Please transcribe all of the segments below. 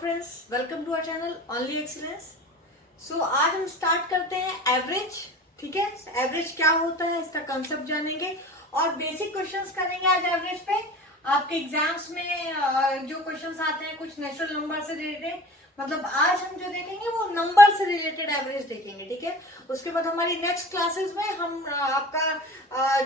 Friends, welcome to our channel only excellence. So आज हम start करते हैं एवरेज। ठीक है, एवरेज क्या होता है इसका कंसेप्ट जानेंगे और बेसिक क्वेश्चंस करेंगे आज एवरेज पे। आपके एग्जाम्स में जो क्वेश्चंस आते हैं कुछ नेचुरल नंबर से रिलेटेड, मतलब आज हम जो देखेंगे वो नंबर से रिलेटेड एवरेज देखेंगे। ठीक है, उसके बाद हमारी नेक्स्ट क्लासेस में हम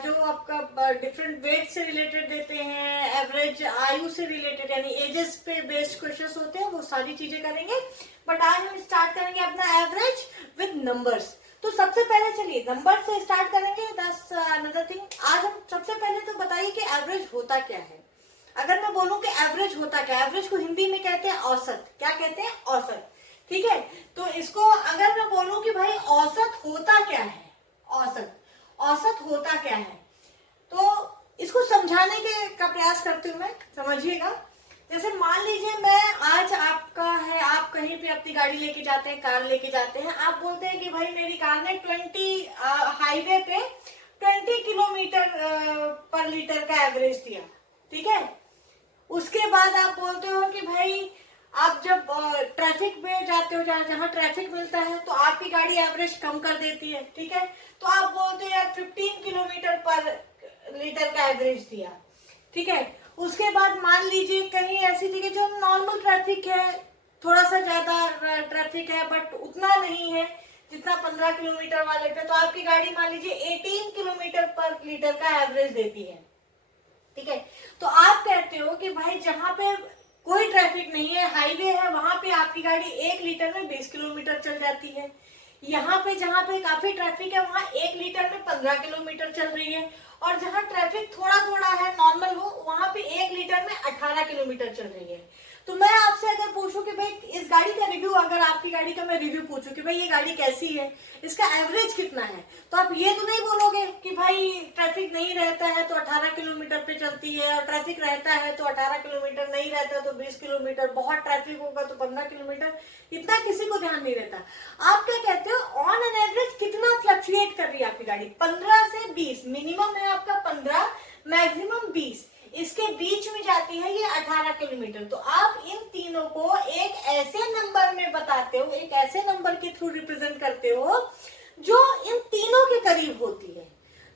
जो आपका डिफरेंट वेट से रिलेटेड देते हैं, एवरेज आयु से रिलेटेड यानी एजेस पे बेस्ड क्वेश्चंस होते हैं, वो सारी चीजें करेंगे। बट आज हम स्टार्ट करेंगे अपना एवरेज विद नंबर्स। तो सबसे पहले चलिए नंबर से स्टार्ट करेंगे। दस अनदर थिंग, आज हम सबसे पहले तो बताइए कि एवरेज होता क्या है। अगर मैं बोलूं कि एवरेज होता क्या, एवरेज को हिंदी में कहते हैं औसत। क्या कहते हैं? औसत। ठीक है, तो इसको अगर मैं बोलूं कि भाई औसत होता क्या है, औसत होता क्या है, तो इसको समझाने का प्रयास करती हूं मैं, समझिएगा। जैसे मान लीजिए मैं आज आपका है, आप कहीं पे अपनी गाड़ी लेके जाते हैं, कार लेके जाते हैं, आप बोलते हैं कि भाई मेरी कार ने 20 हाईवे पे 20 किलोमीटर पर लीटर का एवरेज दिया। ठीक है, उसके बाद आप बोलते हो कि भाई आप जब ट्रैफिक में जाते हो, जहाँ ट्रैफिक मिलता है, तो आपकी गाड़ी एवरेज कम कर देती है। ठीक है, तो आप बोलते हो यार 15 किलोमीटर पर लीटर का एवरेज दिया। ठीक है, उसके बाद मान लीजिए कहीं ऐसी जगह जो नॉर्मल ट्रैफिक है, थोड़ा सा ज्यादा ट्रैफिक है बट उतना नहीं है जितना 15 किलोमीटर वाले पे, तो आपकी गाड़ी मान लीजिए 18 किलोमीटर पर लीटर का एवरेज देती है। ठीक है, तो आप कहते हो कि भाई जहां पे कोई ट्रैफिक नहीं है, हाईवे है, वहां पे आपकी गाड़ी 1 लीटर में 20 किलोमीटर चल जाती है। यहाँ पे जहां पे काफी ट्रैफिक है वहां 1 लीटर में 15 किलोमीटर चल रही है, और जहां ट्रैफिक थोड़ा थोड़ा है, नॉर्मल हो, वहां पे 1 लीटर में 18 किलोमीटर चल रही है। तो मैं आपसे अगर पूछूं कि भाई इस गाड़ी का रिव्यू, अगर आपकी गाड़ी का मैं रिव्यू पूछूं कि भाई ये गाड़ी कैसी है, इसका एवरेज कितना है, तो आप ये तो नहीं बोलोगे कि भाई ट्रैफिक नहीं रहता है तो 18 किलोमीटर पे चलती है, और ट्रैफिक रहता है तो 18 किलोमीटर, नहीं रहता तो 20 किलोमीटर, बहुत ट्रैफिक होगा तो 15 किलोमीटर, इतना किसी को ध्यान नहीं रहता। आप क्या कहते हो, ऑन एन एवरेज कितना फ्लक्चुएट कर रही है आपकी गाड़ी? 15 से 20, मिनिमम है आपका 15, मैक्सिमम 20, इसके बीच में जाती है ये 18 किलोमीटर। तो आप इन तीनों को एक ऐसे नंबर में बताते हो, एक ऐसे नंबर के थ्रू रिप्रेजेंट करते हो जो इन तीनों के करीब होती है,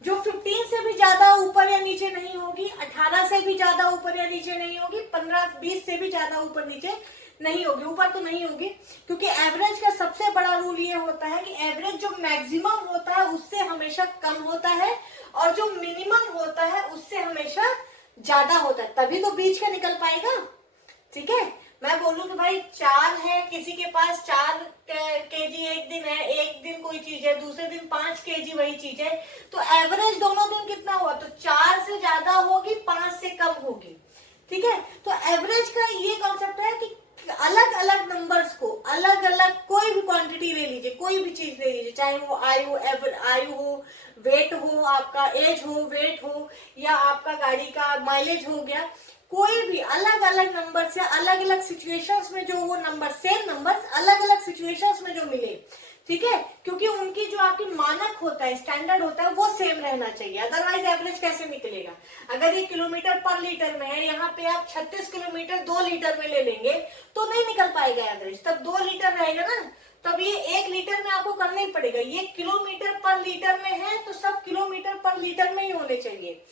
जो 15 से भी ज्यादा ऊपर या नीचे नहीं होगी, 18 से भी ज्यादा ऊपर या नीचे नहीं होगी, 15-20 से भी ज्यादा ऊपर नीचे नहीं होगी, ऊपर तो नहीं होगी। क्योंकि एवरेज का सबसे बड़ा रूल ये होता है कि एवरेज जो मैक्सिमम होता है उससे हमेशा कम होता है, और जो मिनिमम होता है उससे हमेशा ज्यादा होता है, तभी तो बीच का निकल पाएगा। ठीक है, मैं बोलूं कि भाई 4 है, किसी के पास 4 केजी एक दिन है, एक दिन कोई चीज है, दूसरे दिन 5 केजी वही चीज है, तो एवरेज दोनों दिन कितना हुआ? तो 4 से ज्यादा होगी, 5 से कम होगी। ठीक है, तो एवरेज का ये कॉन्सेप्ट है कि अलग अलग नंबर्स को, अलग अलग कोई भी क्वांटिटी ले लीजिए, कोई भी चीज ले लीजिए, चाहे वो आयु हो, वेट हो, आपका एज हो, वेट हो, या आपका गाड़ी का माइलेज हो गया, कोई भी अलग अलग नंबर से अलग अलग सिचुएशंस में जो वो नंबर, सेम नंबर्स अलग अलग सिचुएशंस में जो मिले, ठीक है, क्योंकि उनकी जो आपकी मानक होता है, स्टैंडर्ड होता है, वो सेम रहना चाहिए, अदरवाइज एवरेज कैसे निकलेगा? अगर ये किलोमीटर पर लीटर में है, यहाँ पे आप 36 किलोमीटर 2 लीटर में ले लेंगे तो नहीं निकल पाएगा एवरेज, तब 2 लीटर रहेगा ना, तब ये 1 लीटर में आपको करना ही पड़ेगा। ये किलोमीटर पर लीटर में है तो सब किलोमीटर पर लीटर में ही होने चाहिए।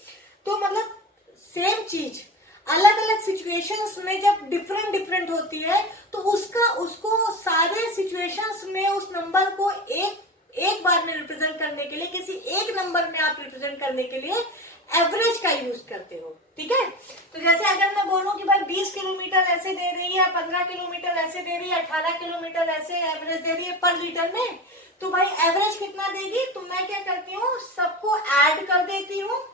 तो मतलब सेम चीज अलग अलग सिचुएशंस में जब डिफरेंट होती है, तो उसको सारे सिचुएशंस में उस नंबर को एक बार में रिप्रेजेंट करने के लिए, किसी एक नंबर में आप रिप्रेजेंट करने के लिए एवरेज का यूज करते हो। ठीक है, तो जैसे अगर मैं बोलूं कि भाई 20 किलोमीटर ऐसे दे रही है, 15 किलोमीटर ऐसे दे रही है, 18 किलोमीटर ऐसे एवरेज दे रही है पर लीटर में, तो भाई एवरेज कितना देगी? तो मैं क्या करती हूँ, सबको ऐड कर देती हूँ।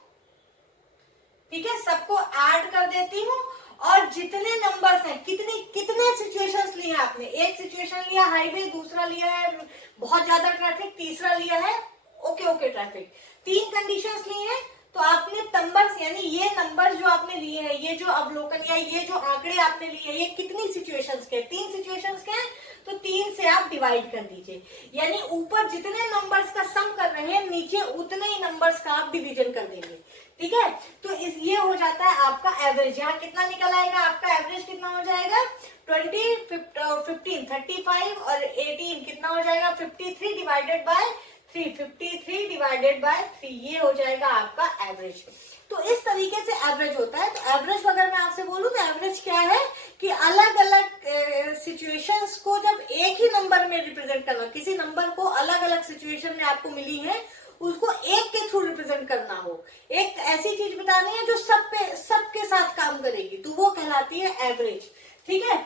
ठीक है, सबको ऐड कर देती हूँ, और जितने नंबर्स हैं, कितने सिचुएशंस लिए आपने, एक सिचुएशन लिया हाईवे, दूसरा लिया है बहुत ज्यादा ट्रैफिक, तीसरा लिया है ओके ट्रैफिक, 3 कंडीशंस ली हैं, तो आपने नंबर्स, यानी ये नंबर जो आपने लिए हैं, ये जो अवलोकन या ये जो आंकड़े आपने लिए हैं, ये कितनी सिचुएशंस के? 3 सिचुएशंस के हैं, तो 3 से आप डिवाइड कर दीजिए, यानी ऊपर जितने नंबर्स का सम कर रहे हैं, नीचे उतने ही नंबर्स का आप डिवीजन कर देंगे। ठीक है, तो ये हो जाता है आपका एवरेज। यहाँ कितना निकल आएगा? आपका एवरेज कितना हो जाएगा? 20, 35 और 18 कितना हो जाएगा 53 डिवाइडेड बाय 3, 53 डिवाइडेड बाय 3, ये हो जाएगा आपका एवरेज। तो इस तरीके से एवरेज होता है। तो एवरेज अगर मैं आपसे बोलूं तो एवरेज क्या है कि अलग अलग सिचुएशंस को जब एक ही नंबर में रिप्रेजेंट करना, किसी नंबर को अलग अलग सिचुएशन में आपको मिली है उसको एक के थ्रू रिप्रेजेंट करना हो, एक ऐसी चीज बतानी है जो सबके साथ काम करेगी, तो वो कहलाती है एवरेज। ठीक है,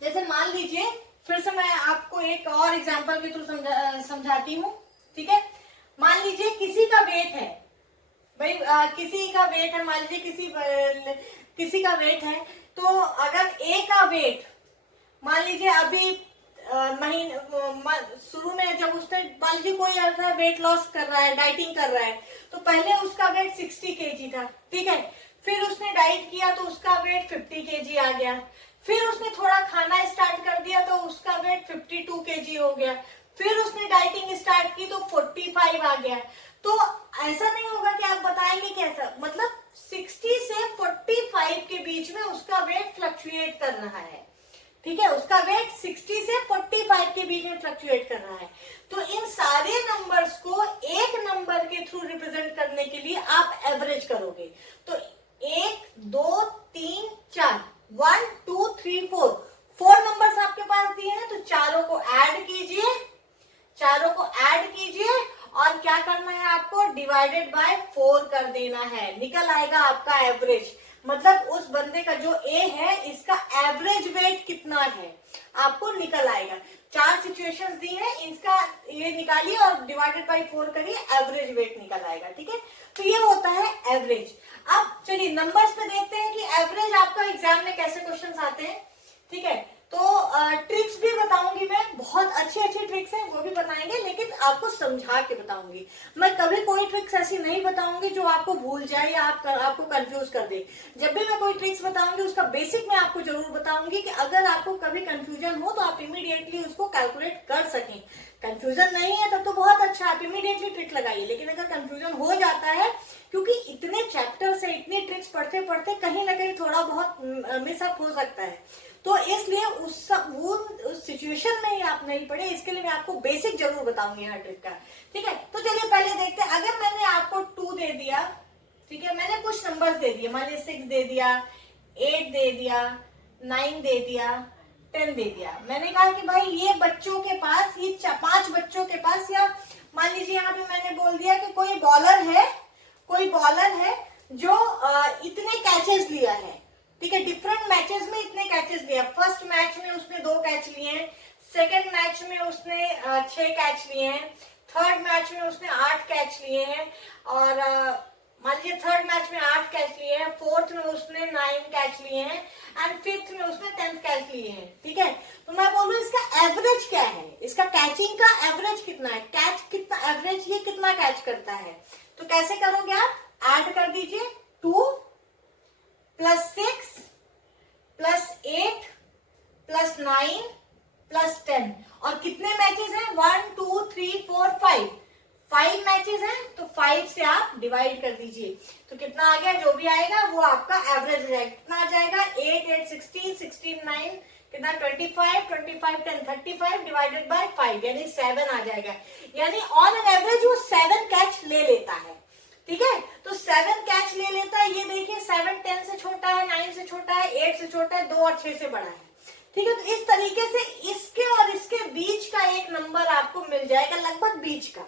जैसे मान लीजिए फिर से मैं आपको एक और एग्जांपल के थ्रू समझाती हूँ। ठीक है, मान लीजिए किसी का वेट है भाई, किसी का वेट है, मान लीजिए किसी का वेट है, तो अगर ए का वेट मान लीजिए अभी शुरू में जब उसने मान लीजिए कोई ऐसा वेट लॉस कर रहा है, डाइटिंग कर रहा है, तो पहले उसका वेट 60 केजी था। ठीक है, फिर उसने डाइट किया तो उसका वेट 50 केजी आ गया, फिर उसने थोड़ा खाना स्टार्ट कर दिया तो उसका वेट 52 केजी हो गया, फिर उसने डाइटिंग स्टार्ट की तो 45 आ गया। तो ऐसा नहीं होगा कि आप बताएंगे कैसा, मतलब 60 से 45 के बीच में उसका वेट फ्लक्चुएट कर रहा है। ठीक है, उसका वेट 60 से 45 के बीच में फ्लक्चुएट कर रहा है। तो इन सारे नंबर्स को एक नंबर के थ्रू रिप्रेजेंट करने के लिए आप एवरेज करोगे। तो 1 2 3 4 1 2 3 4 नंबर्स आपके पास दिए हैं, तो चारों को ऐड कीजिए, और क्या करना है आपको, डिवाइडेड बाय 4 कर देना है, निकल आएगा आपका एवरेज। मतलब उस बंदे का जो ए है इसका एवरेज वेट कितना है आपको निकल आएगा। 4 सिचुएशंस दी है, इसका ये निकालिए और डिवाइडेड बाय 4 करिए, एवरेज वेट निकल आएगा। ठीक है, तो ये होता है एवरेज। अब चलिए नंबर्स पे देखते हैं कि एवरेज आपका एग्जाम में कैसे क्वेश्चंस आते हैं। ठीक है, तो ट्रिक्स भी बताऊंगी मैं, बहुत अच्छी ट्रिक्स हैं वो भी बताएंगे, लेकिन आपको समझा के बताऊंगी। मैं कभी कोई ट्रिक्स ऐसी नहीं बताऊंगी जो आपको भूल जाए या आपको कंफ्यूज कर दे। जब भी मैं कोई ट्रिक्स बताऊंगी उसका बेसिक मैं आपको जरूर बताऊंगी कि अगर आपको कभी कंफ्यूजन हो तो आप इमीडिएटली उसको कैलकुलेट कर सकें। कंफ्यूजन नहीं है तब तो बहुत अच्छा, आप इमीडिएटली ट्रिक लगाइए। लेकिन अगर कंफ्यूजन हो जाता है, क्योंकि इतने चैप्टर से इतनी ट्रिक्स पढ़ते पढ़ते कहीं ना कहीं थोड़ा बहुत मिसअप हो सकता है, तो इसलिए उस सिचुएशन में ही आप नहीं पढ़े, इसके लिए मैं आपको बेसिक जरूर बताऊंगी हर ट्रिक का। ठीक है, तो चलिए पहले देखते हैं। अगर मैंने आपको 2 दे दिया, ठीक है, मैंने कुछ नंबर्स दे दिए, मान लीजिए 6 दे दिया, 8 दे दिया, 9 दे दिया, 10 दे दिया। मैंने कहा कि भाई ये बच्चों के पास, ये 5 बच्चों के पास, या मान लीजिए यहाँ पे मैंने बोल दिया कि कोई बॉलर है जो इतने कैचेस लिया है। ठीक है, डिफरेंट मैचेस में इतने कैचेस लिया। फर्स्ट मैच में उसने 2 कैच लिए हैं, सेकेंड मैच में उसने 6 कैच लिए हैं, थर्ड मैच में उसने 8 कैच लिए हैं, और मान लीजिए थर्ड मैच में 8 कैच लिए हैं, फोर्थ में उसने 9 कैच लिए हैं, एंड फिफ्थ में उसने 10 कैच लिए हैं। ठीक है, तो मैं बोलूं इसका एवरेज क्या है, इसका कैचिंग का एवरेज कितना है, कैच कितना एवरेज, ये कितना कैच करता है। तो कैसे करोगे आप, ऐड कर दीजिए 2 + 6 + 8 + 9 + 10, और कितने मैचेस हैं, 1 2 3 4 5 मैचेस हैं, तो 5 से आप डिवाइड कर दीजिए, तो कितना आ गया, जो भी आएगा वो आपका एवरेज हो जाएगा। कितना आ जाएगा, 8 8 16 16 9 कितना, 25 25 10 35 डिवाइडेड बाय 5 यानी 7 आ जाएगा। यानी ऑन एन एवरेज वो 7 कैच ले लेता है। ठीक है, तो 7 कैच ले लेता है। ये देखिए 7 10 से छोटा है, 9 से छोटा है, 8 से छोटा है, 2 और 6 से बड़ा है। ठीक है, तो इस तरीके से इसके और इसके बीच का एक नंबर आपको मिल जाएगा, लगभग बीच का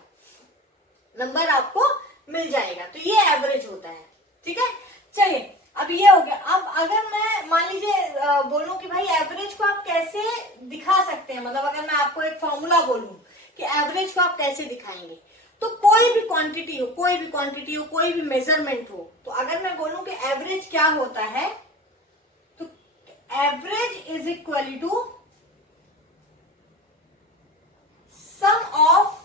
नंबर आपको मिल जाएगा, तो ये एवरेज होता है। ठीक है, चलिए अब ये हो गया। अब अगर मैं मान लीजिए बोलूं कि भाई एवरेज को आप कैसे दिखा सकते हैं, मतलब अगर मैं आपको एक फॉर्मूला बोलूं कि एवरेज को आप कैसे दिखाएंगे, तो कोई भी क्वांटिटी हो, कोई भी मेजरमेंट हो, तो अगर मैं बोलूं कि एवरेज क्या होता है, तो average is equal to sum of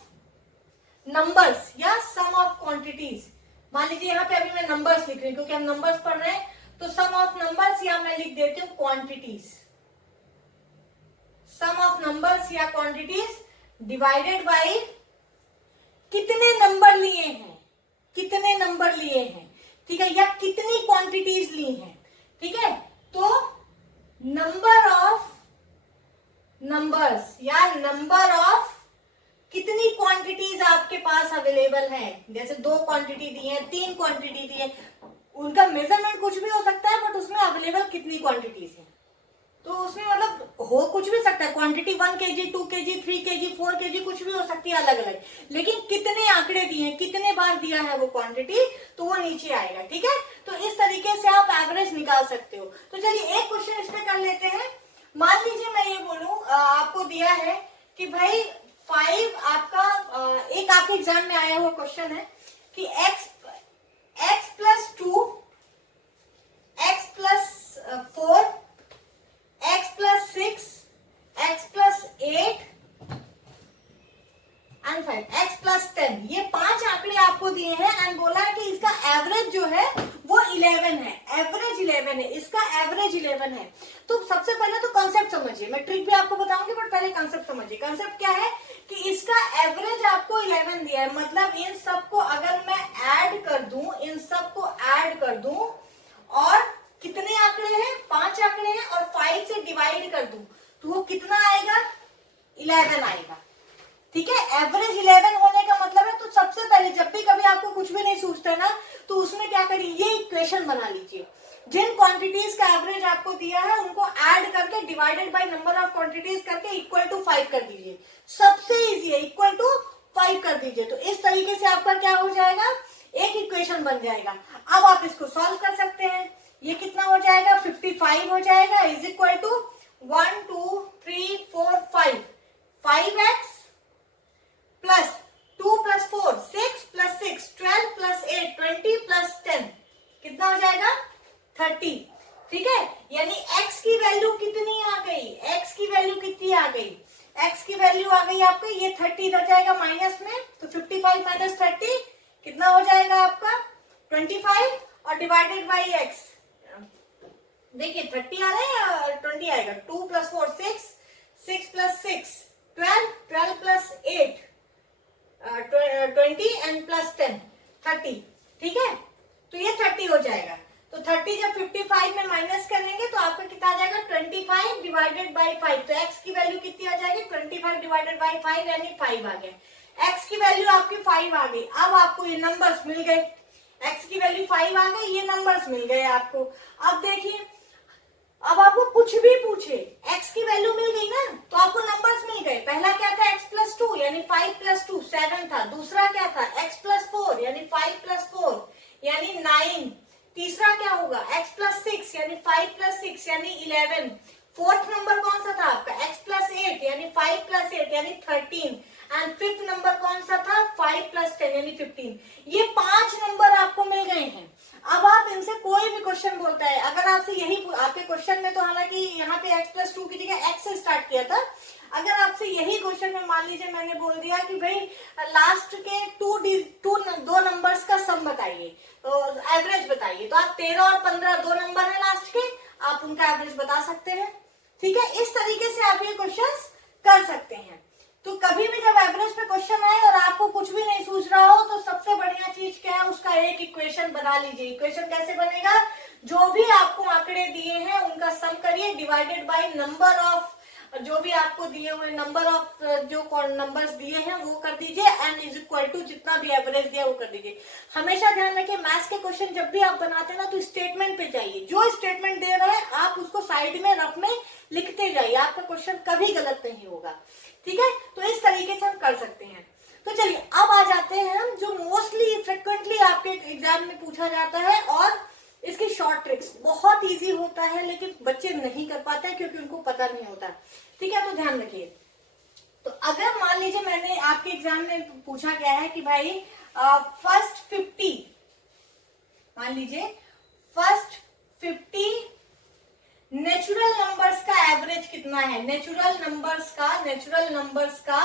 numbers या सम ऑफ क्वांटिटीज। मान लीजिए यहाँ पे अभी मैं नंबर्स लिख रही हूँ क्योंकि हम नंबर्स पढ़ रहे हैं, तो सम ऑफ नंबर्स या मैं लिख देती हूँ क्वांटिटीज, सम ऑफ नंबर्स या क्वांटिटीज डिवाइडेड बाय कितने नंबर लिए हैं, ठीक है, या कितनी क्वांटिटीज ली हैं। ठीक है, तो नंबर ऑफ नंबर्स या नंबर ऑफ कितनी क्वांटिटीज आपके पास अवेलेबल है। जैसे 2 क्वांटिटी दी है, 3 क्वांटिटी दी है, उनका मेजरमेंट कुछ भी हो सकता है बट उसमें अवेलेबल कितनी क्वांटिटीज है। तो उसमें मतलब हो कुछ भी सकता है, quantity 1 kg 2 kg 3 kg 4 kg कुछ भी हो सकती है अलग अलग, लेकिन कितने आंकड़े दिए हैं, कितने बार दिया है वो क्वांटिटी, तो वो नीचे आएगा। ठीक है, तो इस तरीके से आप एवरेज निकाल सकते हो। तो चलिए एक क्वेश्चन इस पे कर लेते हैं। मान लीजिए मैं ये बोलूं आपको दिया है कि भाई 5 आपका एक आपके एग्जाम में आया हुआ क्वेश्चन है कि x plus 2 x plus 4 x plus 6 x plus 8 and 5 x plus 10, ये 5 आंकड़े आपको दिए हैं एंड बोला है कि इसका एवरेज जो है वो 11 है, एवरेज 11 है, इसका एवरेज 11 है। तो सबसे पहले तो कॉन्सेप्ट समझिए, मैं ट्रिक भी आपको बताऊंगी बट पहले कॉन्सेप्ट समझिए। कॉन्सेप्ट क्या है कि इसका एवरेज आपको 11 दिया है, मतलब इन सबको अगर मैं ऐड कर दूं, इन सबको ऐड कर दूं और कितने आंकड़े हैं, 5 आंकड़े हैं और 5 से डिवाइड कर दूं तो वो कितना आएगा, 11 आएगा। ठीक है, एवरेज 11 होने का मतलब है, तो सबसे पहले जब भी कभी आपको कुछ भी नहीं सूझता ना तो उसमें क्या करिए, ये इक्वेशन बना लीजिए। जिन क्वांटिटीज का एवरेज आपको दिया है उनको ऐड करके divided by number of quantities करके इक्वल टू 5 कर दीजिए। सबसे इजी है, इक्वल टू 5 कर दीजिए। तो इस तरीके से आपका क्या हो जाएगा, एक इक्वेशन बन जाएगा। अब आप इसको सॉल्व कर सकते हैं। ये कितना हो जाएगा, 55 हो जाएगा, is equal to 1 2 3 4 5 5x plus 2 plus 4 6 plus 6 12 plus 8 20 plus 10 कितना हो जाएगा, 30। ठीक है, यानी x की वैल्यू कितनी आ गई, x की वैल्यू कितनी आ गई, x की वैल्यू आ गई आपका, ये 30 इधर जाएगा माइनस में, तो 55 माइनस 30 कितना हो जाएगा आपका 25 और डिवाइडेड बाई x। देखिए 30 आ रहा है या 20 आएगा, 2 plus 4 6 6 plus 6 12 12 plus 8 20 and plus 10 30। ठीक है, तो ये 30 हो जाएगा। तो 30 जब 55 में माइनस करेंगे तो आपका कितना आ जाएगा, 25 डिवाइडेड बाई 5। तो x की वैल्यू कितनी आ जाएगी, 25 डिवाइडेड बाई 5 यानी 5 आ गया। x की वैल्यू आपकी 5 आ गई। अब आपको ये नंबर्स मिल गए, x की वैल्यू 5 आ गई, ये नंबर्स मिल गए आपको। अब देखिए, अब आपको कुछ भी पूछे, x की वैल्यू मिल गई ना, तो आपको नंबर्स मिल गए। पहला क्या था, x प्लस 2 यानी 5 प्लस 2 7 था। दूसरा क्या था, x प्लस 4 यानी 5 प्लस 4 यानी 9। तीसरा क्या होगा, x प्लस 6 यानी 5 प्लस 6 यानी 11। फोर्थ नंबर कौन सा था आपका, x प्लस 8 यानी 5 प्लस 8 यानी 13। एंड फिफ्थ नंबर कौन सा था, 5 प्लस 10 यानी 15। ये 5 नंबर आपको मिल गए हैं। अब आप इनसे कोई भी क्वेश्चन बोलता है, अगर आपसे यही आपके क्वेश्चन में, तो हालांकि यहाँ पे x प्लस 2 की जगह x से स्टार्ट किया था, अगर आपसे यही क्वेश्चन में मान लीजिए मैंने बोल दिया कि भाई लास्ट के दो नंबर्स का सम बताइए, तो एवरेज बताइए, तो आप 13 और 15 दो नंबर है लास्ट के, आप उनका एवरेज बता सकते हैं। ठीक है, इस तरीके से आप ये क्वेश्चन कर सकते हैं। तो कभी भी जब एवरेज पे क्वेश्चन आए और आपको कुछ भी नहीं सूझ रहा हो, तो सबसे बढ़िया चीज क्या है, उसका एक इक्वेशन बना लीजिए। इक्वेशन कैसे बनेगा, जो भी आपको आंकड़े दिए हैं उनका सम करिए, डिवाइडेड बाय नंबर ऑफ, जो भी आपको दिए हुए नंबर ऑफ जो नंबर्स दिए हैं वो कर दीजिए, एंड इज इक्वल टू जितना भी एवरेज दिया वो कर दीजिए। हमेशा ध्यान रखिए, मैथ्स के क्वेश्चन जब भी आप बनाते हैं ना, तो स्टेटमेंट पे जाइए, जो स्टेटमेंट दे रहा है आप उसको साइड में रफ में लिखते जाइए, आपका क्वेश्चन कभी गलत नहीं होगा। ठीक है, तो इस तरीके से हम कर सकते हैं। तो चलिए अब आ जाते हैं हम जो मोस्टली फ्रिक्वेंटली आपके एग्जाम में पूछा जाता है, और इसकी शॉर्ट ट्रिक्स। बहुत इजी होता है लेकिन बच्चे नहीं कर पाते हैं क्योंकि उनको पता नहीं होता। ठीक है, तो ध्यान रखिए। तो अगर मान लीजिए मैंने आपके एग्जाम में पूछा गया है कि भाई फर्स्ट 50, मान लीजिए फर्स्ट 50 नेचुरल नंबर्स का एवरेज कितना है, नेचुरल नंबर्स का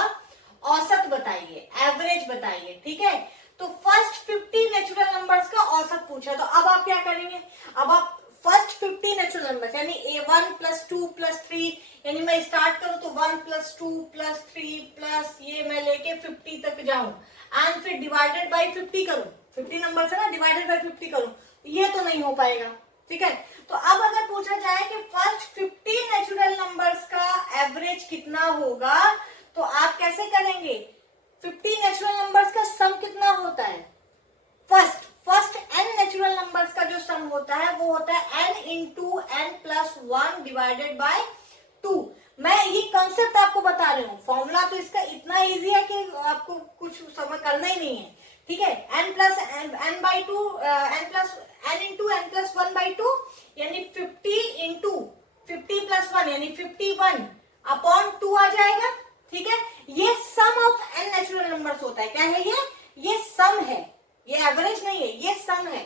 औसत बताइए, एवरेज बताइए। ठीक है, तो फर्स्ट 50 नेचुरल नंबर्स का औसत पूछा, तो अब आप क्या करेंगे, अब आप फर्स्ट 50 नेचुरल नंबर्स यानी A1 प्लस 2 प्लस 3, यानी मैं स्टार्ट करूं तो 1 प्लस 2 प्लस 3 प्लस ये मैं लेके 50 तक जाऊं, एंड फिर डिवाइडेड बाई 50 करूं, 50 नंबर है ना, डिवाइडेड बाई 50 करूं, ये तो नहीं हो पाएगा। ठीक है, तो अब अगर पूछा जाए कि फर्स्ट 50 नेचुरल नंबर्स का एवरेज कितना होगा, तो आप कैसे करेंगे, 50 नेचुरल नंबर्स का सम कितना होता है, फर्स्ट n नेचुरल नंबर्स का जो सम होता है वो होता है n into n plus 1 divided by 2। मैं ये कॉन्सेप्ट आपको बता रही हूँ, फॉर्मूला तो इसका इतना इजी है कि आपको कुछ समझ करना ही नहीं है, ठीक है। n plus n by two n into n plus 1 by 2 यानी 50 इंटू 50 प्लस 1 यानी 51 अपॉन 2 आ जाएगा, ठीक है। ये सम ऑफ n नेचुरल नंबर्स होता है, क्या है ये सम है, ये एवरेज नहीं है, ये सम है,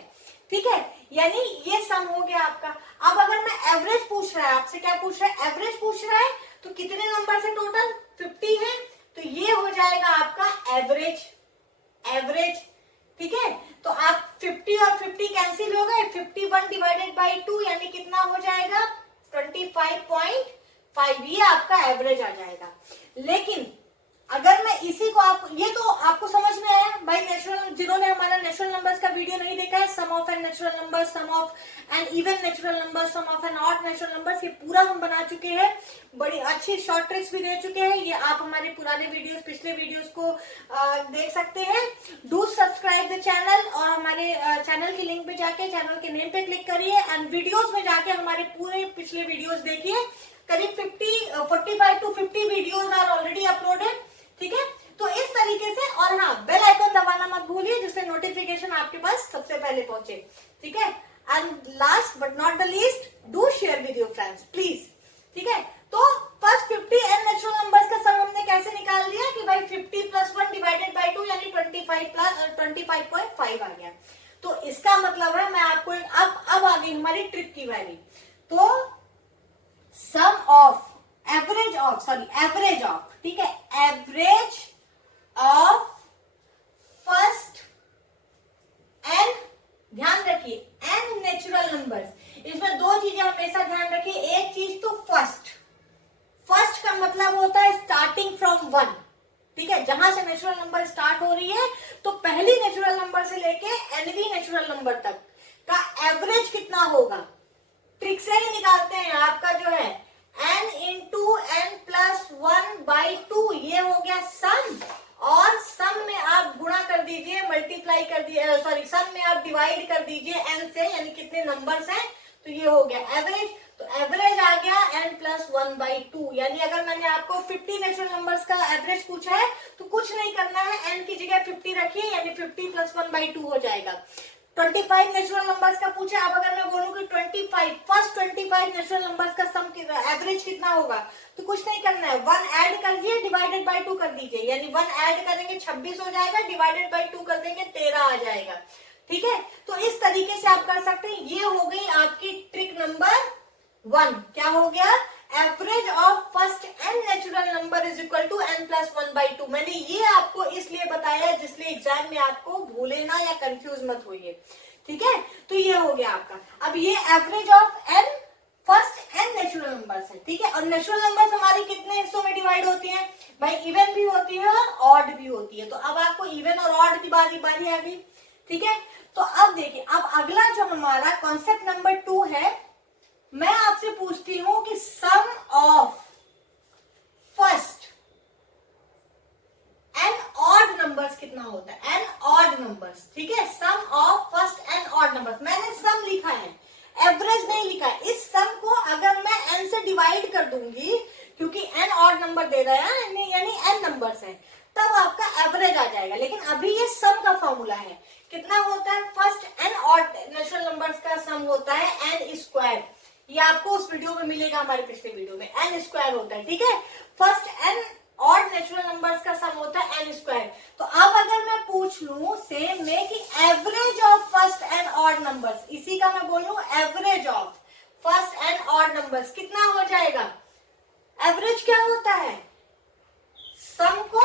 ठीक है। यानी ये सम हो गया आपका। अब अगर मैं एवरेज पूछ रहा है आपसे, क्या पूछ रहा है, एवरेज पूछ रहा है, तो कितने नंबर है टोटल, 50 है, तो ये हो जाएगा आपका एवरेज, ठीक है। तो आप 50 और 50 कैंसिल हो गए, 51 डिवाइडेड बाई 2 यानी कितना हो जाएगा 25.5, ये आपका एवरेज आ जाएगा। लेकिन अगर मैं इसी को ये तो आपको समझ में आया भाई, नेचुरल, जिन्होंने हमारा नेचुरल नंबर्स का वीडियो नहीं देखा है, sum of n natural number, sum of n even natural number, sum of n odd natural numbers, ये पूरा हम बना चुके हैं, बड़ी अच्छी शॉर्ट ट्रिक्स भी दे चुके हैं, ये आप हमारे पुराने वीडियोस, पिछले वीडियोस को देख सकते हैं। डू सब्सक्राइब द चैनल, और हमारे चैनल की लिंक पे जाके चैनल के नेम पे क्लिक करिए एंड वीडियोस में जाके हमारे पूरे पिछले वीडियोस देखिए। करीब 45 to 50 videos are already uploaded, ठीक है। तो इस तरीके से, और हाँ, बेल आइकन दबाना मत भूलिए जिससे नोटिफिकेशन आपके पास सबसे पहले पहुंचे, ठीक है। And last but not the least, do share with your friends please, ठीक है। तो फर्स्ट 50 n नेचुरल नंबर्स का सम हमने कैसे निकाल लिया कि भाई 50 प्लस 1 डिवाइडेड बाई 2 यानी 25.5 आ गया। तो इसका मतलब है, मैं आपको अब आ गई हमारी ट्रिक की वाली। तो सम ऑफ एवरेज ऑफ, ठीक है, एवरेज ऑफ फर्स्ट n, ध्यान रखिए n नेचुरल नंबर्स, इसमें दो चीजें हमेशा ध्यान रखिए। एक चीज तो फर्स्ट का मतलब होता है स्टार्टिंग फ्रॉम 1, ठीक है, जहां से नेचुरल नंबर स्टार्ट हो रही है, तो पहली नेचुरल नंबर से लेके nवीं नेचुरल नंबर तक का एवरेज कितना होगा, ट्रिक से ही निकालते हैं। आपका जो है n into n plus 1 by 2, ये हो गया सम, और सम में आप गुणा कर दीजिए, मल्टीप्लाई कर दीजिए, सॉरी, सम में आप डिवाइड कर दीजिए n से, यानी कितने नंबर्स हैं, तो ये हो गया एवरेज। तो एवरेज आ गया n प्लस 1 बाई 2, यानी अगर मैंने आपको 50 नेचुरल नंबर्स का एवरेज पूछा है तो कुछ नहीं करना है, n की जगह 50 रखिए, यानी 50 प्लस 1 बाई 2 हो जाएगा। 25 नेचुरल नंबर्स का पूछा, अब अगर मैं बोलूं कि 25 नेचुरल नंबर्स का सम एवरेज कितना होगा, तो कुछ नहीं करना है, 1 ऐड कर दिए, डिवाइडेड बाई 2 कर दीजिए, यानी 1 ऐड करेंगे 26 हो जाएगा, डिवाइडेड बाई 2 कर देंगे 13 आ जाएगा, ठीक है। तो इस तरीके से आप कर सकते हैं। ये हो गई आपकी ट्रिक नंबर 1। क्या हो गया, average of first n natural number is equal to n plus 1 by 2। मैंने ये आपको इसलिए बताया जिसलिए एग्जाम में आपको भूले ना या कंफ्यूज मत होइए, ठीक है। तो ये हो गया आपका। अब ये average of n first n natural numbers है, ठीक है। और नेचुरल नंबर्स हमारी कितने हिस्सों में डिवाइड होती हैं भाई, इवन भी होती है और ऑड भी होती है। तो अब आपको इवन और ऑड की बारी आ गई, ठीक है। तो अब देखिए, अब अगला जो हमारा कॉन्सेप्ट नंबर 2 है, मैं आपसे पूछती हूं कि sum of first n odd numbers कितना होता है, एन ऑड नंबर्स, ठीक है। Sum of first n odd numbers, मैंने सम लिखा है, एवरेज नहीं लिखा है। इस सम को अगर मैं n से डिवाइड कर दूंगी, क्योंकि n ऑड नंबर दे रहा है, यानी n नंबर्स है, तब आपका एवरेज आ जाएगा। लेकिन अभी ये सम का फॉर्मूला है, कितना होता है, first n odd natural numbers का सम होता है n स्क्वायर। ये आपको उस वीडियो में मिलेगा, हमारे पिछले वीडियो में n स्क्वायर होता है, ठीक है। First n odd natural numbers का सम होता है n स्क्वायर। तो अब अगर मैं पूछ लूं सेम में कि average of first n odd numbers, इसी का मैं बोलूं average of first n odd numbers कितना हो जाएगा। एवरेज क्या होता है, सम को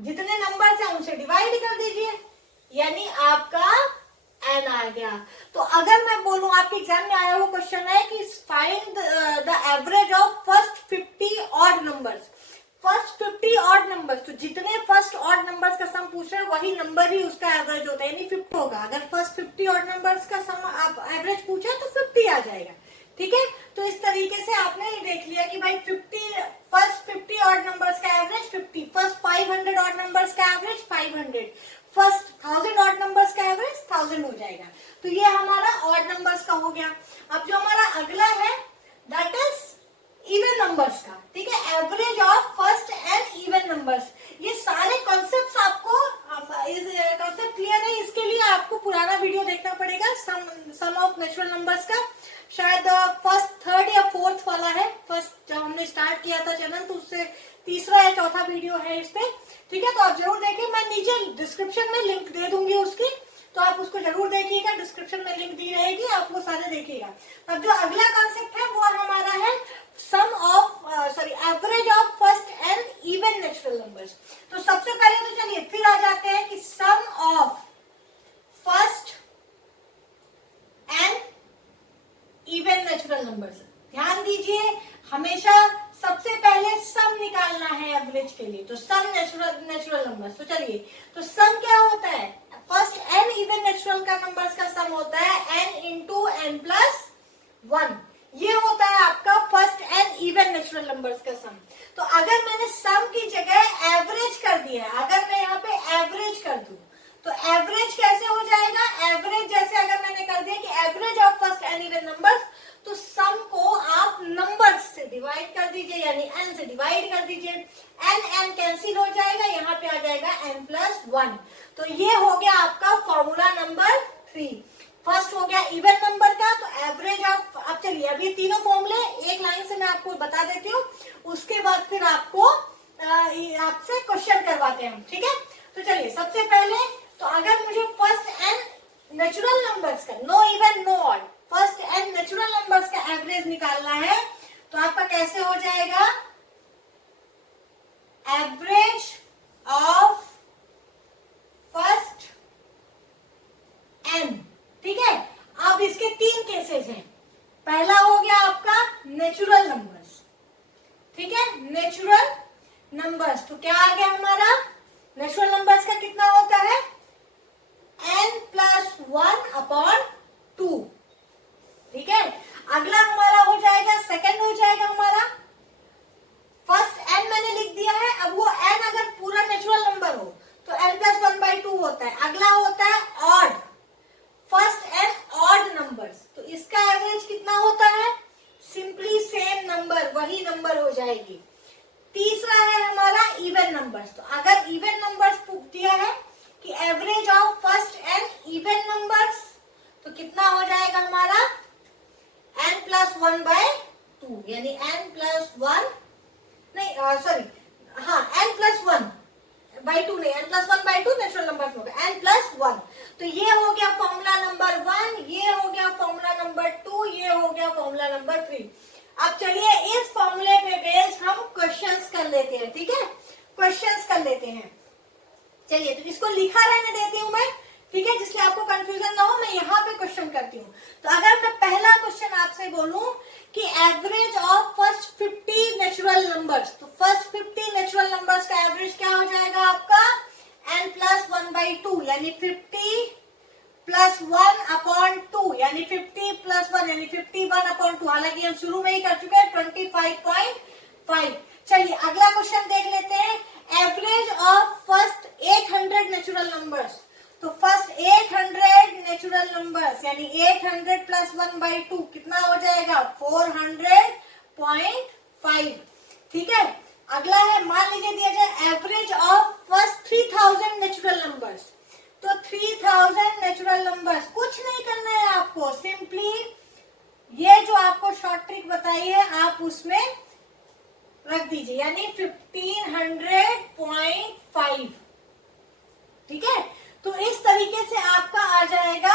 जितने नंबर्स हैं उनसे डिवाइड कर दीजिए, यानी आपका n आ गया। तो अगर मैं बोलूं, आपके एग्जाम में आया हुआ क्वेश्चन है कि find the average of first 50 odd numbers, first 50 odd numbers, तो जितने फर्स्ट ऑड नंबर्स का सम पूछ रहे हैं वही नंबर ही उसका एवरेज होता है, यानी 50 होगा। अगर फर्स्ट 50 ऑड नंबर्स का सम आप एवरेज पूछे तो 50 आ जाएगा, ठीक है। तो इस तरीके से आपने देख लिया कि भाई 50 फर्स्ट नंबर्स का, ठीक है, average of first and even numbers. ये सारे कॉन्सेप्ट्स आपको कॉन्सेप्ट क्लियर है, इसके लिए आपको पुराना वीडियो देखना पड़ेगा सम ऑफ नेचुरल नंबर्स का, शायद फर्स्ट थर्ड या फोर्थ वाला है, फर्स्ट जब हमने स्टार्ट किया था चैनल तो उससे तीसरा या चौथा वीडियो है इस पे, ठीक है, तो आप जरूर देखिए, मैं नीचे डिस्क्रिप्शन में लिंक दे दूंगी उसकी, तो आप उसको जरूर देखिएगा, डिस्क्रिप्शन में लिंक दी रहेगी, आप वो सारे देखिएगा। अब जो अगला कॉन्सेप्ट है वो हमारा है average of first and even natural numbers. तो सबसे पहले तो चलिए फिर आ जाते हैं कि sum of first and even natural numbers. ध्यान दीजिए, हमेशा सबसे पहले सम निकालना है एवरेज के लिए, तो सम नेचुरल नंबर्स। तो चलिए, तो सम क्या होता है, फर्स्ट एंड इवन नेचुरल का नंबर्स का सम होता है n इंटू n प्लस 1। ये होता है आपका first and even natural numbers का सम। तो अगर मैंने सम की जगह एवरेज कर दिया है, अगर मैं यहाँ पे एवरेज कर दूं तो एवरेज कैसे हो जाएगा, एवरेज जैसे अगर मैंने कर दिया कि average of first and even numbers, तो सम को आप नंबर्स से डिवाइड कर दीजिए, यानी n से डिवाइड कर दीजिए, n कैंसिल हो जाएगा, यहाँ पे आ जाएगा n प्लस 1। तो ये हो गया आपका फॉर्मूला नंबर 3। फर्स्ट हो गया इवन नंबर का, तो एवरेज ऑफ, अब चलिए अभी तीनों फॉर्मूले एक लाइन से मैं आपको बता देती हूँ, उसके बाद फिर आपको आपसे क्वेश्चन करवाते हैं, ठीक है। तो चलिए सबसे पहले, तो अगर मुझे फर्स्ट एंड नेचुरल नंबर्स का, no even know odd, first and natural numbers का एवरेज निकालना है, तो आपका कैसे हो जाएगा, एवरेज ऑफ फर्स्ट एन, ठीक है। अब इसके तीन केसेस हैं, पहला हो गया आपका नेचुरल नंबर्स, ठीक है, नेचुरल नंबर्स। तो क्या आ गया हमारा, नेचुरल नंबर्स का कितना होता है, n प्लस 1 अपॉन 2, ठीक है। अगला हमारा हो जाएगा, सेकंड हो जाएगा हमारा, फर्स्ट n मैंने लिख दिया है, अब वो n अगर पूरा नेचुरल नंबर हो तो n प्लस 1/2 होता है। अगला होता है odd, first and odd numbers, तो इसका एवरेज कितना होता है, सिंपली सेम नंबर, वही नंबर हो जाएगी। तीसरा है हमारा इवन नंबर्स, तो अगर इवन नंबर्स पूछ दिया है कि average of first and even numbers, तो कितना हो जाएगा हमारा n प्लस 1/2, यानी n प्लस 1 नहीं सॉरी हाँ n प्लस 1/2 नहीं, n प्लस 1/2 नेचुरल नंबर होगा, n प्लस 1। तो ये हो गया फॉर्मूला नंबर 1, ये हो गया फॉर्मूला नंबर 2, ये हो गया फॉर्मूला नंबर 3। अब चलिए इस फॉर्मूले पे बेस्ड हम क्वेश्चंस कर लेते हैं, ठीक है, क्वेश्चंस कर लेते हैं। चलिए, तो इसको लिखा रहने देती हूँ मैं, ठीक है, जिससे आपको कंफ्यूजन ना हो, मैं यहाँ पे क्वेश्चन करती हूँ। तो अगर मैं पहला क्वेश्चन आपसे बोलूं कि average of first 50 natural numbers, तो फर्स्ट 50 नेचुरल नंबर्स का एवरेज क्या हो जाएगा आपका, n प्लस 1/2, यानी 50 प्लस 1 अपॉन 2, यानी 50 प्लस 1 यानी 51/2। हालांकि हम शुरू में ही कर चुके हैं 25.5। चलिए अगला क्वेश्चन देख लेते हैं, average of first 800 natural numbers, तो फर्स्ट 800 नेचुरल नंबर्स यानी 800 प्लस 1/2 कितना हो जाएगा, 400.5, ठीक है। अगला है, मान लीजिए दिया जाए average of first 3000 natural numbers, तो 3000 नेचुरल नंबर्स, कुछ नहीं करना है आपको, सिंपली ये जो आपको शॉर्ट ट्रिक बताई है आप उसमें रख दीजिए, यानी 1500.5, ठीक है। तो इस तरीके से आपका आ जाएगा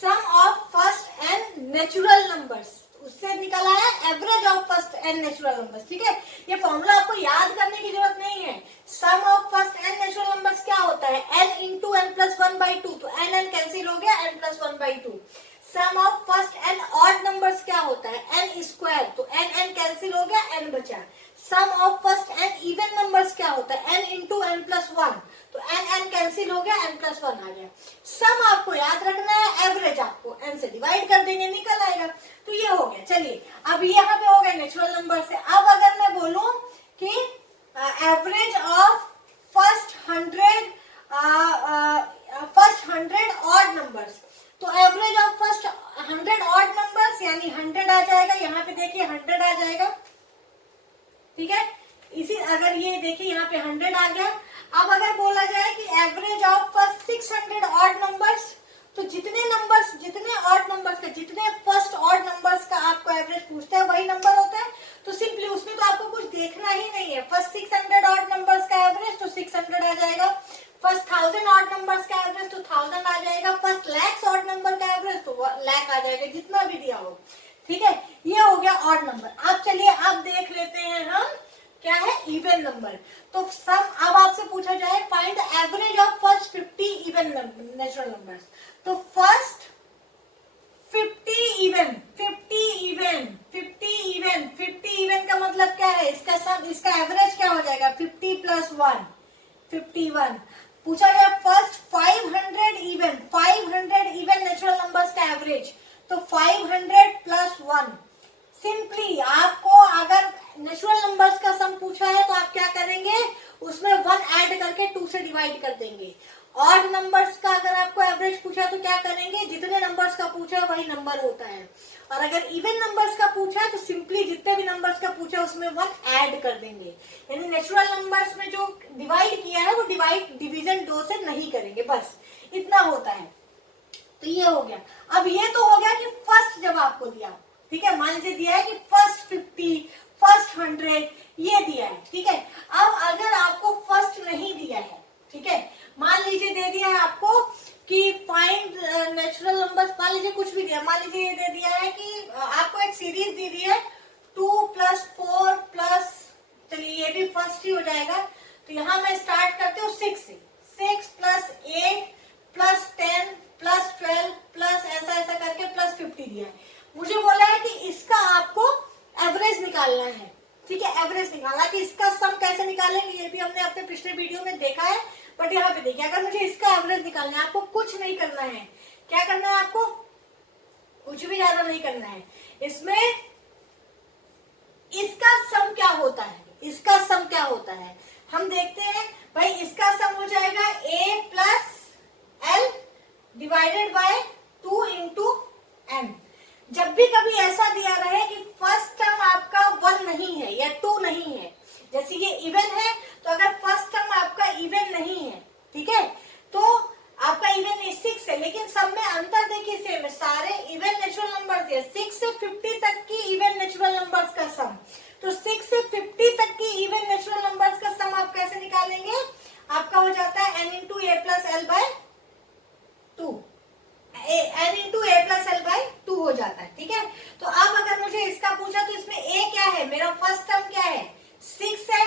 sum of first and natural numbers, उससे निकला है average of first and natural numbers, ठीक है। ये फॉर्मूला आपको याद करने की जरूरत नहीं है। Sum of first and natural numbers क्या होता है, n इंटू n प्लस 1/2, तो n कैंसिल हो गया, n plus 1/2। Sum of first and odd numbers क्या होता है, n स्क्वायर, तो n कैंसिल हो गया, n बचा। Sum of first and even numbers क्या होता है, n इंटू n प्लस 1, तो n कैंसिल हो गया, n प्लस 1 आ गया। सम आपको याद रखना है, एवरेज आपको n से डिवाइड कर देंगे, निकल आएगा। तो ये हो गया। चलिए अब यहाँ पे हो गया नेचुरल नंबर से। अब अगर मैं बोलूं कि average of first 100 odd numbers, तो average of first 100 odd numbers यानी 100 आ जाएगा, यहाँ पे देखिए 100 आ जाएगा, ठीक है। इसी अगर ये देखिए यहाँ पे 100 आ गया। अब अगर बोला जाए कि average of first 600 odd numbers, तो जितने ऑड नंबर्स का, जितने फर्स्ट ऑड नंबर्स का आपको एवरेज पूछता है वही नंबर होता है। तो सिंपली उसमें तो आपको कुछ देखना ही नहीं है। फर्स्ट 600 ऑड नंबर्स का एवरेज तो 600 आ जाएगा, फर्स्ट 1000 ऑड नंबर्स का एवरेज तो 1000 आ जाएगा, फर्स्ट lakhs ऑड नंबर का एवरेज तो लाख आ जाएगा, जितना भी दिया हो। ठीक है, ये हो गया ऑड नंबर। अब चलिए अब देख लेते हैं हम क्या है इवन नंबर। तो सम, अब आपसे पूछा जाए find the average of first 50 even natural numbers. तो फर्स्ट 50 इवन का मतलब क्या है, इसका सम, इसका एवरेज क्या हो जाएगा 50 प्लस 1 51। पूछा गया फर्स्ट 500 इवन नेचुरल नंबर्स का एवरेज, तो 500 प्लस 1। सिंपली आपको अगर नेचुरल नंबर्स का सम पूछा है तो आप क्या करेंगे, उसमें 1 ऐड करके 2 से डिवाइड कर देंगे। ऑड नंबर्स का अगर आपको एवरेज पूछा तो क्या करेंगे, जितने नंबर्स का पूछा है वही नंबर होता है। और अगर इवन नंबर्स का पूछा है तो सिंपली जितने भी नंबर्स का पूछा है उसमें 1 ऐड कर देंगे। यानी नेचुरल नंबर्स में जो डिवाइड किया है वो डिवीजन 2 से नहीं करेंगे, बस इतना होता है। तो ये हो गया। अब ये तो हो गया कि फर्स्ट जब आपको दिया, ठीक है, मान लीजिए दिया है कि फर्स्ट 50, फर्स्ट 100 ये दिया है, ठीक है। अब अगर आपको फर्स्ट नहीं दिया है, ठीक है, मान लीजिए दे दिया है आपको कि फाइंड नेचुरल नंबर्स, मान लीजिए कुछ भी दिया, मान लीजिए ये दे दिया है कि आपको एक सीरीज दी दी है 2 + 4 प्लस, चलिए ये भी फर्स्ट ही हो जाएगा। तो यहाँ मैं स्टार्ट करती हूँ 6 से, 6 + 8 + 10 + 12 प्लस ऐसा करके प्लस 50 दिया है। मुझे बोला है कि इसका आपको एवरेज निकालना है, ठीक है, एवरेज निकालना कि इसका सम कैसे निकालेंगे ये भी हमने अपने पिछले वीडियो में देखा है। बट यहाँ पे देखिए, अगर मुझे इसका एवरेज निकालना है, आपको कुछ नहीं करना है। क्या करना है आपको, कुछ भी ज्यादा नहीं करना है। इसमें इसका सम क्या होता है, इसका सम क्या होता है हम देखते हैं। भाई इसका सम हो जाएगा a + l divided by 2 × n। जब भी कभी ऐसा दिया रहे कि फर्स्ट टर्म आपका 1 नहीं है या 2 नहीं है, जैसे ये इवन है, तो अगर फर्स्ट टर्म आपका इवन नहीं है, ठीक है, तो आपका इवन 6 है, लेकिन सब में अंतर देखिए सेम है, सारे इवन नेचुरल नंबर्स है। 6 से 50 तक की इवन नेचुरल नंबर्स का सम, तो 6 से 50 तक की इवन नेचुरल नंबर्स का सम आप कैसे निकालेंगे, आपका हो जाता है n × a + l/2, n × a + l/2 हो जाता है, ठीक है। तो अब अगर मुझे इसका पूछा तो इसमें a क्या है, मेरा फर्स्ट टर्म क्या है 6 है,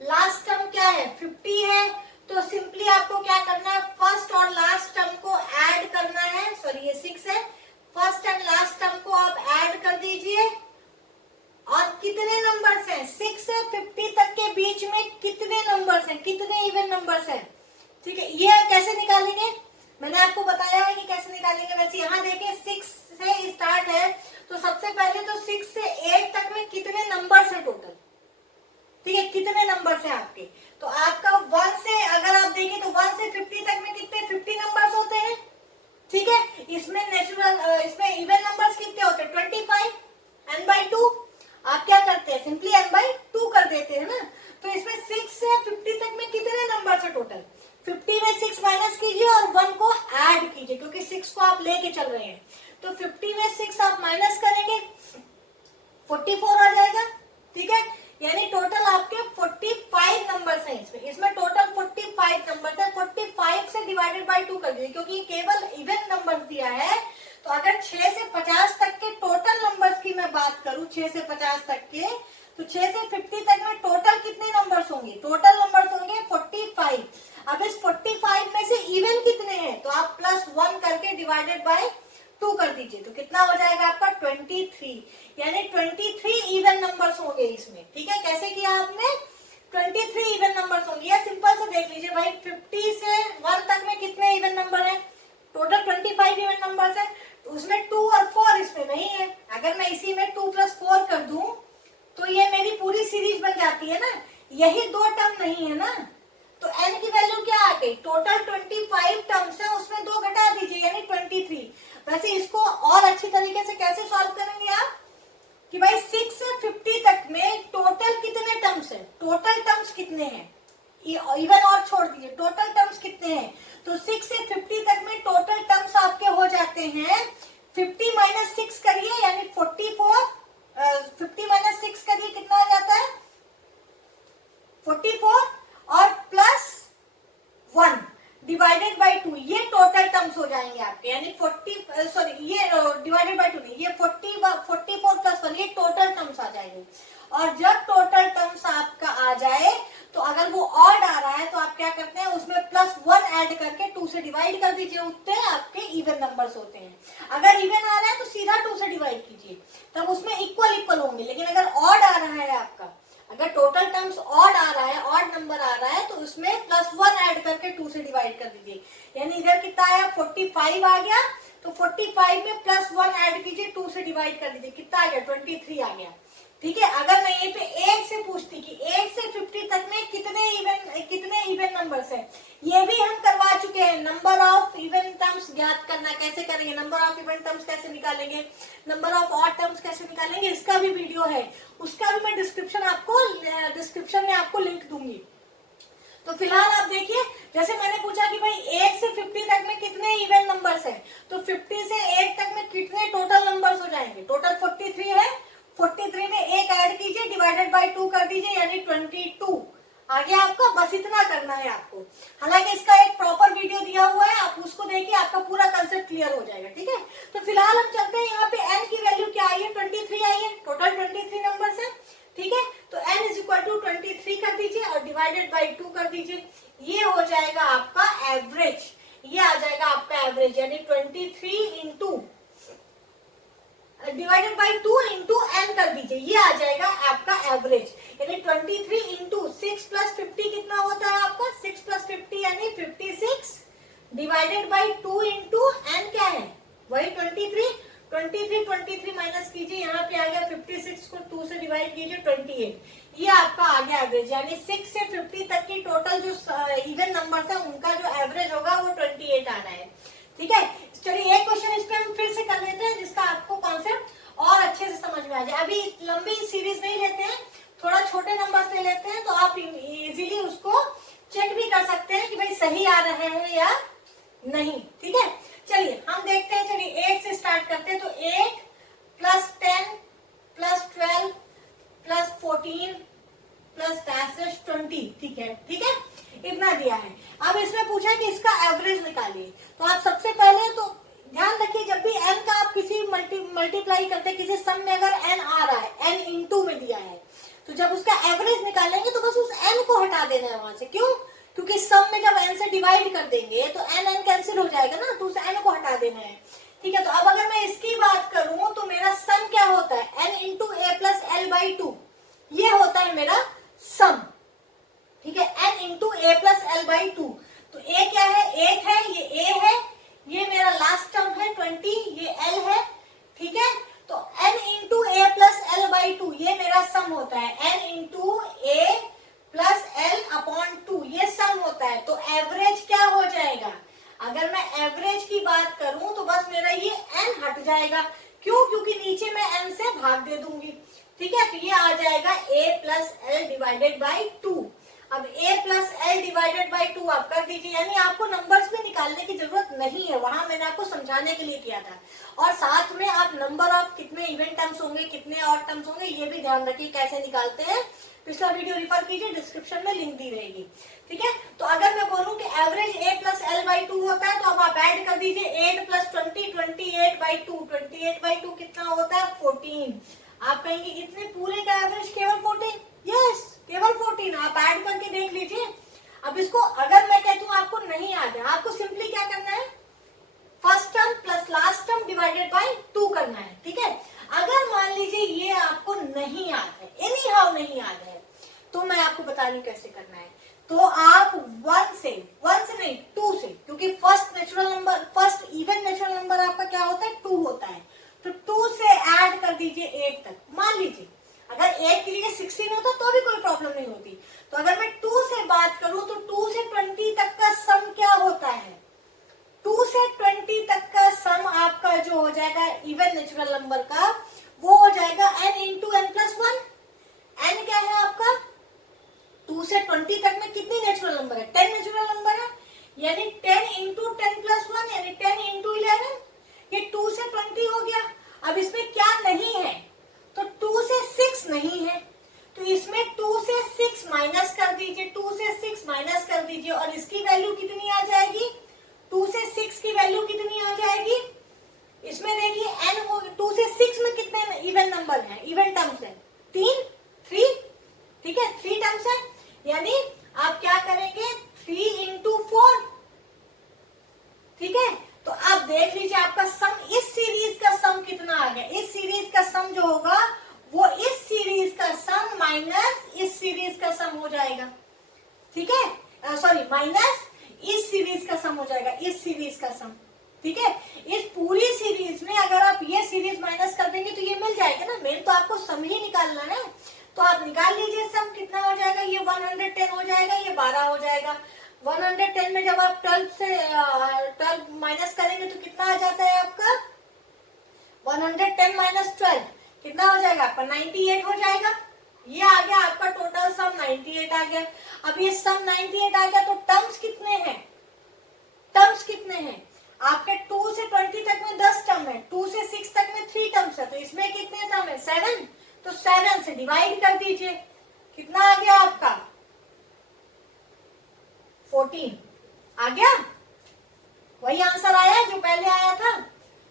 लास्ट टर्म क्या है 50 है। तो सिंपली आपको क्या करना है, फर्स्ट और लास्ट टर्म को ऐड करना है। सॉरी ये 6 है, फर्स्ट एंड लास्ट टर्म को आप ऐड कर दीजिए। और कितने नंबर्स हैं, 6 से 50 तक के बीच में कितने नंबर्स हैं, कितने इवन नंबर्स हैं, ठीक है। ये कैसे निकालेंगे, मैंने आपको बताया है कि कैसे निकालेंगे। वैसे यहाँ देखिए 6 से स्टार्ट है, तो सबसे पहले तो 6 से 8 तक में कितने नंबर्स है टोटल, ठीक है, कितने नंबर्स है आपके। तो आपका 1 से अगर आप देखें तो 1 से 50 तक में कितने 50 नंबर्स होते हैं, ठीक है। इसमें इसमें इवन नंबर्स कितने होते हैं 25, n/2। आप क्या करते हैं, सिंपली n/2 कर देते हैं ना। तो इसमें 6 से 50 तक में कितने नंबर्स है टोटल, 50 में 6 माइनस कीजिए और 1 को ऐड कीजिए, क्योंकि 6 को आप लेके चल रहे हैं। तो 50 में 6 आप माइनस करेंगे 44 आ जाएगा, ठीक है। यानी टोटल आपके 45 नंबर्स हैं इसमें टोटल 45 नंबर्स है। 45 से डिवाइडेड बाय 2 कर दीजिए, क्योंकि केवल इवन नंबर्स दिया है। तो अगर 6 से 50 तक के टोटल नंबर्स की मैं बात करूं, 6 से 50 तक के, तो 6 से 50 तक में टोटल कितने नंबर्स होंगे, टोटल नंबर्स होंगे 45। अब इस 45 में से इवन कितने हैं, तो आप +1 करके डिवाइडेड बाय 2 कर दीजिए, तो कितना हो जाएगा आपका 23। यानी 23 इवन नंबर्स होंगे इसमें, ठीक है। कैसे किया आपने, 23 इवन नंबर्स होंगे। या सिंपल से देख लीजिए भाई, 50 से 1 तक में कितने इवन नंबर है, टोटल 25 इवन नंबर्स है। तो उसमें 2 और 4 इसमें नहीं है। अगर मैं इसी में 2 + 4 कर दूं तो ये मेरी पूरी सीरीज बन जाती है ना, यही 2 टर्म नहीं है ना। तो n की वैल्यू क्या आ गई, टोटल 25 टर्म्स है, उसमें 2 घटा दीजिए यानी 23। वैसे इसको और अच्छी तरीके से कैसे सॉल्व करेंगे आप, कि भाई 6 से 50 तक में टोटल कितने टर्म्स इवन और छोड़ दीजिए, टोटल टर्म्स कितने हैं, तो 6 से 50 तक में टोटल टर्म्स आपके हो जाते हैं 50 माइनस 6 करिए यानी 44, 50 माइनस 6 करिए कितना आ जाता है 44 और प्लस 1 डिवाइडेड बाय 2, ये टोटल टर्म्स हो जाएंगे आपके, यानी 40 सॉरी ये डिवाइडेड बाय 2 नहीं, ये 44 प्लस 1 ये टोटल टर्म्स आ जाएंगे। और जब टोटल टर्म्स आपका आ जाए तो अगर वो ऑड आ रहा है तो आप क्या करते हैं उसमें प्लस 1 ऐड करके 2 से डिवाइड कर दीजिए, उतने आपके इवन नंबर्स होते हैं। अगर इवन आ रहा है तो सीधा 2 से डिवाइड कीजिए, तब उसमें इक्वल होंगे। लेकिन अगर ऑड आ रहा है आपका, अगर टोटल टर्म्स ऑड आ रहा है, ऑड नंबर आ रहा है, तो उसमें प्लस 1 ऐड करके 2 से डिवाइड कर दीजिए। यानी इधर कितना आया 45 आ गया, तो 45 में प्लस 1 ऐड कीजिए, 2 से डिवाइड कर दीजिए, कितना आ गया 23 आ गया। ठीक है, अगर मैं ये पे 1 से पूछती कि 1 से 50 तक में कितने इवन नंबर्स हैं, ये भी हम करवा चुके हैं। नंबर ऑफ इवन टर्म्स ज्ञात करना कैसे करेंगे, नंबर ऑफ इवन टर्म्स कैसे निकालेंगे, नंबर ऑफ ऑड टर्म्स कैसे निकालेंगे, इसका भी वीडियो है, उसका भी मैं डिस्क्रिप्शन में आपको लिंक दूंगी। तो फिलहाल आप देखिए, जैसे मैंने पूछा कि भाई 1 से 50 तक में कितने इवन नंबर्स हैं, तो 50 से 8 तक में कितने टोटल नंबर्स हो जाएंगे, टोटल 43 है, 43 में 1 ऐड कीजिए, डिवाइडेड बाय 2 कर दीजिए, यानी 22 आ गया आपका। बस इतना करना है आपको, हालांकि इसका एक प्रॉपर वीडियो दिया हुआ है, आप उसको देखिए, आपका पूरा कंसेप्ट क्लियर हो जाएगा। ठीक है, तो फिलहाल हम चलते हैं, यहाँ पे n की वैल्यू क्या आई है 23 आई है, टोटल 23 नंबर्स है। ठीक है, तो n इज इक्वल टू 23 कर दीजिए और डिवाइडेड बाई 2 कर दीजिए, ये हो जाएगा आपका एवरेज, ये आ जाएगा आपका एवरेज, यानी 23 into divided by 2 into n कर दीजिए, ये आ जाएगा आपका एवरेज। यानी 23 इंटू 6 प्लस 50 कितना होता है आपका 6 प्लस 50 यानी 56 डिवाइडेड बाई 2 इंटू n क्या है वही 23 माइनस कीजिए, यहाँ पे आ गया 56 को 2 से डिवाइड कीजिए 28, ये आपका आ गया एवरेज। यानी 6 से 50 तक की टोटल जो इवन नंबर है उनका जो एवरेज होगा वो 28 आ रहा है। ठीक है, चलिए एक क्वेश्चन इस पे हम फिर से कर लेते हैं, जिसका आपको कॉन्सेप्ट और अच्छे से समझ में आ जाए। अभी लंबी सीरीज नहीं लेते हैं, थोड़ा छोटे नंबर ले लेते हैं, तो आप इजीली उसको चेक भी कर सकते हैं कि भाई सही आ रहे हैं या नहीं। ठीक है, चलिए हम देखते हैं, चलिए 8 से स्टार्ट करते हैं। तो 8 प्लस 10 प्लस 12 प्लस 14 प्लस 20, ठीक है, ठीक है, इतना दिया है। अब इसमें पूछा कि इसका एवरेज निकालिए, तो आप सबसे पहले तो ध्यान रखिए, जब भी n का आप किसी मल्टीप्लाई करते हैं, किसी सम में अगर n आ रहा है, n इंटू में दिया है, तो जब उसका एवरेज निकालेंगे तो बस उस n को हटा देना है वहां से। क्यों? क्योंकि सम में जब n से डिवाइड कर देंगे तो n कैंसिल हो जाएगा ना, तो उस n को हटा देना है। ठीक है, तो अब अगर मैं इसकी बात करूं तो मेरा सम क्या होता है n into A plus L by 2, ये होता है मेरा सम। ठीक है, n into A plus L by 2, तो a क्या है 8 है, ये a है, ये मेरा लास्ट टर्म है 20, ये l है। ठीक है, तो n into A plus L by 2 ये मेरा सम होता है, n इंटू ए प्लस एल अपॉन 2 ये सम होता है। तो एवरेज क्या हो जाएगा, अगर मैं एवरेज की बात करूं तो बस मेरा ये n हट जाएगा। क्यों? क्योंकि नीचे मैं n से भाग दे दूंगी। ठीक है, तो ये आ जाएगा a plus L divided by 2। अब a plus L divided by 2 आप कर दीजिए, यानी आपको नंबर्स भी निकालने की जरूरत नहीं है, वहां मैंने आपको समझाने के लिए किया था। और साथ में आप नंबर ऑफ कितने इवेंट टर्म्स होंगे, कितने और टर्म्स होंगे, ये भी ध्यान रखिए कैसे निकालते हैं। पिछला वीडियो रिफर कीजिए, डिस्क्रिप्शन में लिंक दी रहेगी। ठीक है, तो अगर मैं बोलूं कि average a plus L by 2 होता है, तो अब आप ऐड कर दीजिए 8 प्लस 20 28 बाई 2, 28 बाई 2 कितना होता है 14। आप कहेंगे इतने पूरे का एवरेज केवल 14, यस केवल 14, आप ऐड करके देख लीजिए। अब इसको अगर मैं कहती हूँ आपको नहीं याद है, आपको सिंपली क्या करना है first term plus last term divided by 2 करना है। ठीक है, अगर मान लीजिए ये आपको नहीं याद है, एनी हाउ नहीं याद है, तो मैं आपको बता रही हूँ कैसे करना है। तो आप 1 से नहीं 2 से, क्योंकि फर्स्ट इवन नेचुरल नंबर आपका क्या होता है 2 होता है, तो 2 से ऐड कर दीजिए 8 तक। मान लीजिए अगर 8 की जगह 16 होता तो भी कोई प्रॉब्लम नहीं होती। तो अगर मैं 2 से बात करूं तो 2 से 20 तक का सम क्या होता है, 2 से 20 तक का सम आपका जो हो जाएगा इवन नेचुरल नंबर का, वो हो जाएगा n into n plus 1। N क्या है आपका 2 से 20 तक में कितनी नेचुरल नंबर है, 10 नेचुरल नंबर है, यानी 10 इंटू 10 प्लस 1 यानी 10 इंटू 11, ये 2 से 20 हो गया। अब इसमें क्या नहीं है, तो 2 से 6 नहीं है, तो इसमें 2 से 6 माइनस कर दीजिए, 2 से 6 माइनस कर दीजिए, और इसकी वैल्यू कितनी आ जाएगी, 2 से 6 की वैल्यू कितनी आ जाएगी, इसमें देखिए n हो, 2 से 6 में कितने इवन नंबर है, इवन टर्म्स है, 3, ठीक है, 3 टर्म्स है, यानी आप क्या करेंगे 3 इंटू 4, ठीक है। तो आप देख लीजिए आपका सम, इस सीरीज का सम कितना आ गया, इस सीरीज का सम जो होगा वो इस सीरीज का सम माइनस इस सीरीज का सम हो जाएगा, ठीक है, सॉरी माइनस इस सीरीज का सम हो जाएगा, इस सीरीज का सम, ठीक है। इस पूरी सीरीज में अगर आप ये सीरीज माइनस कर देंगे तो ये मिल जाएगा ना, मेन तो आपको सम ही निकालना है, तो आप निकाल लीजिए सम कितना हो जाएगा, ये 110 हो जाएगा, ये 12 हो जाएगा। 110 में जब आप 12 माइनस करेंगे तो कितना आ जाता है आपका, 110 माइनस 12 कितना हो जाएगा आपका, 98 हो जाएगा। ये आ गया आपका टोटल सम, 98 आ गया। अब ये सम 98 आ गया, तो टर्म्स कितने हैं, टर्म्स कितने हैं आपके, 2 से 20 तक में 10 टर्म है, 2 से 6 तक में 3 टर्म्स है, तो इसमें कितने टर्म है, 7, तो 7 से डिवाइड कर दीजिए, कितना आ गया आपका 14 आ गया, वही आंसर आया जो पहले आया था।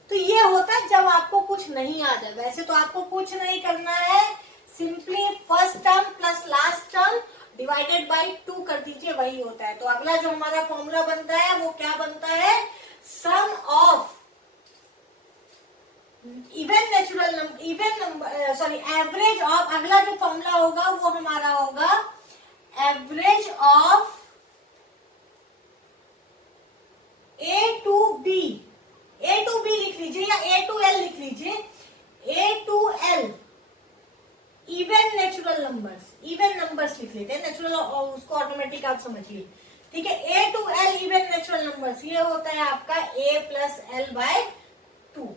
तो ये होता है जब आपको कुछ नहीं आ जाए, वैसे तो आपको कुछ नहीं करना है, simply first term plus last term divided by 2 कर दीजिए, वही होता है। तो अगला जो हमारा फॉर्मूला बनता है वो क्या बनता है, sum of even natural number, even number sorry average of, अगला जो फॉर्मूला होगा वो हमारा होगा average of A to B, A to B लिख लीजिए या A to L लिख लीजिए, A to L even natural numbers, even numbers लिख लेते हैं, नेचुरल उसको ऑटोमेटिक आप समझिए, ठीक है। A to L even natural numbers, ये होता है आपका A प्लस एल बाय 2,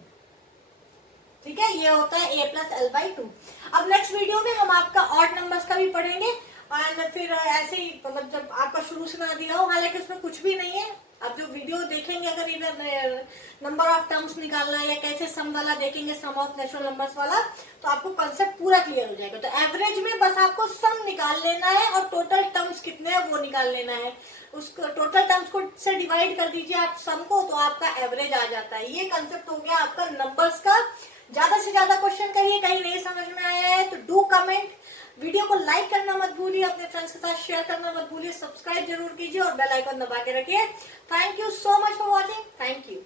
ठीक है, ये होता है A प्लस एल बाई 2। अब नेक्स्ट वीडियो में हम आपका ऑड नंबर्स का भी पढ़ेंगे, और फिर ऐसे ही मतलब जब आपका शुरू से ना दिया हो, हालांकि उसमें कुछ भी नहीं है, आप जो वीडियो देखेंगे अगर इधर नंबर ऑफ टर्म्स निकालना है या कैसे सम वाला देखेंगे, सम ऑफ नेचुरल नंबर्स वाला, तो आपको कंसेप्ट पूरा क्लियर हो जाएगा। तो एवरेज में बस आपको सम निकाल लेना है और टोटल टर्म्स कितने हैं वो निकाल लेना है, उसको टोटल टर्म्स को से डिवाइड कर दीजिए आप सम को, तो आपका एवरेज आ जाता है। ये कंसेप्ट हो गया आपका नंबर्स का। ज्यादा से ज्यादा क्वेश्चन करिए, कहीं नहीं समझ में आया है तो डू कमेंट, वीडियो को लाइक करना मत भूलिए, अपने फ्रेंड्स के साथ शेयर करना मत भूलिए, सब्सक्राइब जरूर कीजिए और बेल आइकन दबा के रखिए। Thank you so much for watching, thank you.